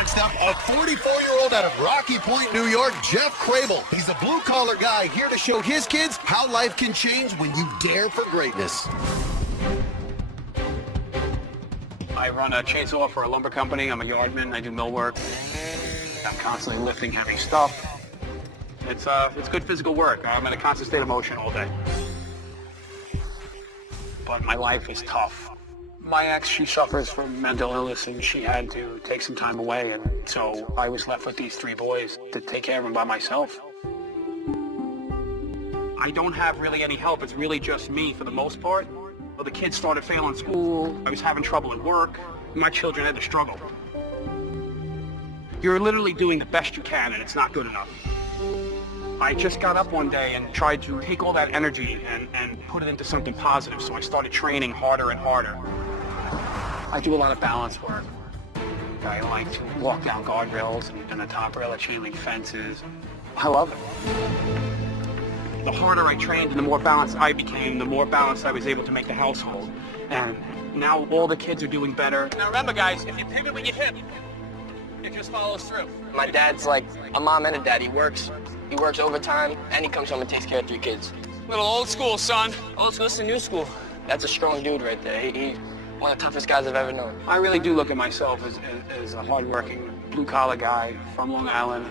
Next up, a 44-year-old out of Rocky Point, New York, Jeff Kraebel. He's a blue-collar guy here to show his kids how life can change when you dare for greatness. I run a chainsaw for a lumber company. I'm a yardman. I do mill work. I'm constantly lifting heavy stuff. It's good physical work. I'm in a constant state of motion all day. But my life is tough. My ex, she suffers from mental illness and she had to take some time away, and so I was left with these 3 boys to take care of them by myself. I don't have really any help. It's really just me for the most part. Well, the kids started failing school. I was having trouble at work. My children had to struggle. You're literally doing the best you can, and it's not good enough. I just got up one day and tried to take all that energy and put it into something positive, so I started training harder and harder. I do a lot of balance work. I like to walk down guardrails and the top rail of chain link fences. I love it. The harder I trained and the more balanced I became, the more balanced I was able to make the household. And now all the kids are doing better. Now remember, guys, if you pivot with your hip, it just follows through. My dad's like a mom and a dad. He works overtime, and he comes home and takes care of 3 kids. Little old school, son. Old school to new school. That's a strong dude right there. He's one of the toughest guys I've ever known. I really do look at myself as a hardworking, blue-collar guy from Long Island.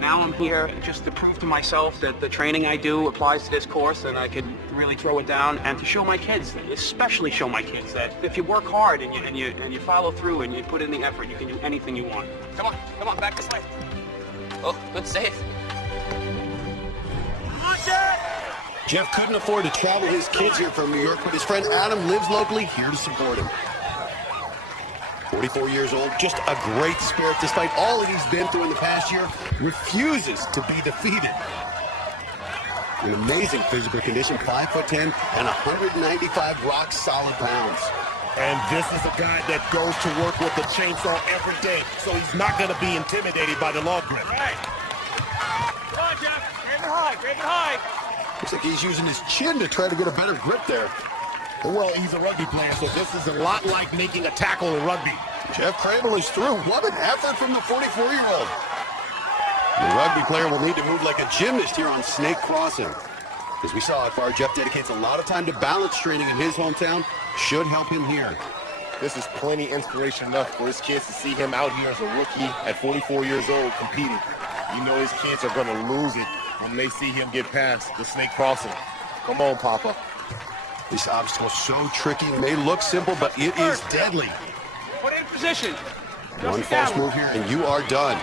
Now I'm here just to prove to myself that the training I do applies to this course, and I could really throw it down, and to show my kids, especially show my kids, that if you work hard and you follow through and you put in the effort, you can do anything you want. Come on, back this way. Oh, good save. Watch it! Jeff couldn't afford to travel his kids here from New York, but his friend Adam lives locally here to support him. 44 years old, just a great spirit despite all that he's been through in the past year, refuses to be defeated. An amazing physical condition, 5'10" and 195 rock-solid pounds. And this is a guy that goes to work with a chainsaw every day, so he's not going to be intimidated by the log grip. Right. Come on, Jeff. Grab it high. Looks like he's using his chin to try to get a better grip there. Well, he's a rugby player, so this is a lot like making a tackle in rugby. Jeff Kraebel is through. What an effort from the 44-year-old. The rugby player will need to move like a gymnast here on Snake Crossing. As we saw how far, Jeff dedicates a lot of time to balance training in his hometown. Should help him here. This is plenty inspiration enough for his kids to see him out here as a rookie at 44 years old competing. You know his kids are going to lose it when they see him get past the Snake Crossing. Come on, Papa. This obstacle is so tricky, may look simple, but it is deadly. Put it in position. One false move here, and you are done.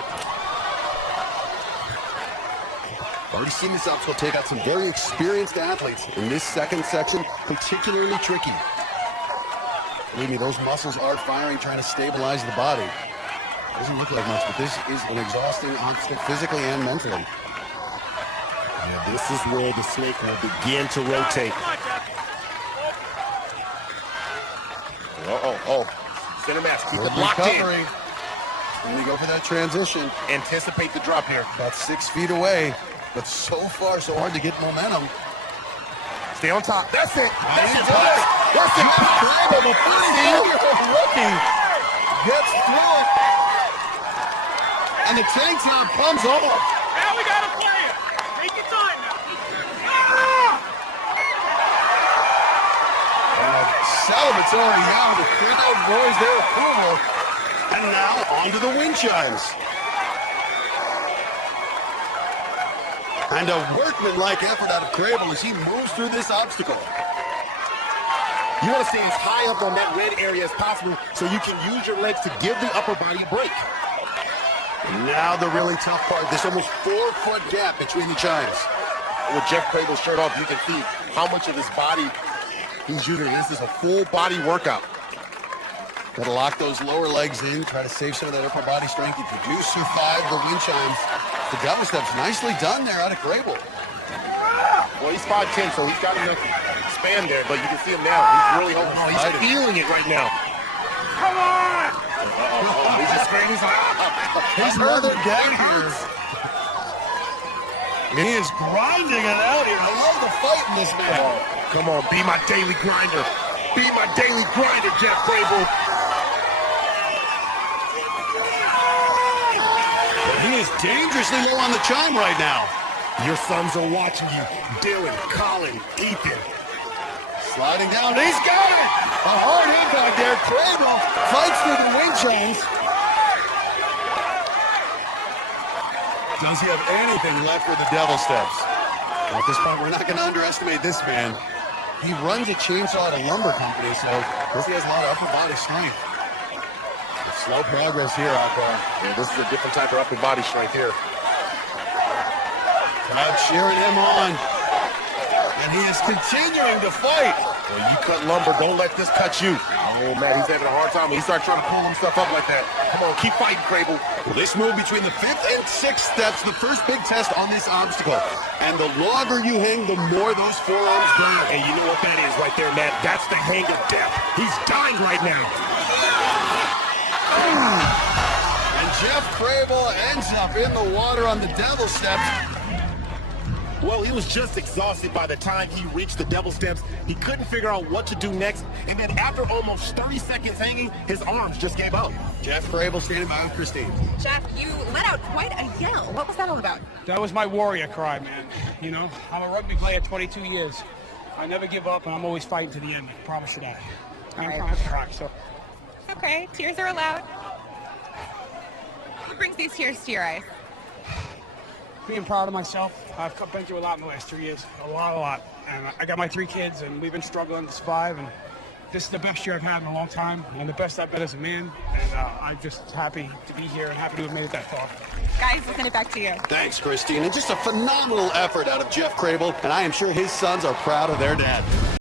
Already seen this obstacle take out some very experienced athletes. In this second section, particularly tricky. Believe me, those muscles are firing, trying to stabilize the body. Doesn't look like much, but this is an exhausting obstacle physically and mentally. Yeah, this is where the snake will begin to rotate. Center mass, keep it locked in. And we go for that transition. Anticipate the drop here. About 6 feet away, but so far, so hard to get momentum. Stay on top. That's it. That's it. That's it. Kraebel, the 44-year-old rookie, gets through it. And the tank top comes over. Now we gotta play it. Take your time now. Celebratory now. The crowd roars their approval. And now onto the wind chimes. And a workmanlike effort out of Kraebel as he moves through this obstacle. You want to stay as high up on that red area as possible so you can use your legs to give the upper body a break. And now the really tough part, this almost 4-foot gap between the chimes. With Jeff Kraebel's shirt off, you can see how much of his body he's using. This is a full body workout. Got to lock those lower legs in, try to save some of that upper body strength. If you do survive the wind chimes, the double steps nicely done there out of Kraebel. Well, he's 5'10", so he's got enough span there, but you can see him now. He's really hoping. Oh, he's feeling it right now. Come on! He's just spraying his He's another down here. He is grinding it out here. I love the fight in this man. Come on, be my daily grinder. Be my daily grinder, Jeff Kraebel. dangerously low on the chime right now. Your sons are watching you. Dylan, Colin, Ethan. Sliding down, he's got it! A hard impact there. Kraebel fights through the wing chains. Does he have anything left for the devil steps? Well, at this point, we're not going to underestimate this man. He runs a chainsaw at a lumber company, so he has a lot of upper body strength. Slow progress here, Aqua. Yeah, this is a different type of upper body strength here. Crowd cheering him on. And he is continuing to fight. Well, you cut lumber, don't let this cut you. Oh, man, he's having a hard time. He started trying to pull himself up like that. Come on, keep fighting, Kraebel. This move between the 5th and 6th steps, the first big test on this obstacle. And the longer you hang, the more those forearms burn. And you know what that is right there, Matt? That's the hang of death. He's dying right now. And Jeff Kraebel ends up in the water on the devil steps. Well, he was just exhausted by the time he reached the devil steps. He couldn't figure out what to do next. And then after almost 30 seconds hanging, his arms just gave out. Jeff Kraebel standing by with Christine. Jeff, you let out quite a yell. What was that all about? That was my warrior cry, man. You know, I'm a rugby player 22 years. I never give up, and I'm always fighting to the end. I promise you that. I'm Right. trying to cry, so. Okay, tears are allowed. What brings these tears to your eyes? Being proud of myself. I've been through a lot in the last 3 years. A lot. And I got my 3 kids, and we've been struggling to survive. And this is the best year I've had in a long time, and the best I've been as a man. And I'm just happy to be here and happy to have made it that far. Guys, we'll send it back to you. Thanks, Christine. And just a phenomenal effort out of Jeff Kraebel. And I am sure his sons are proud of their dad.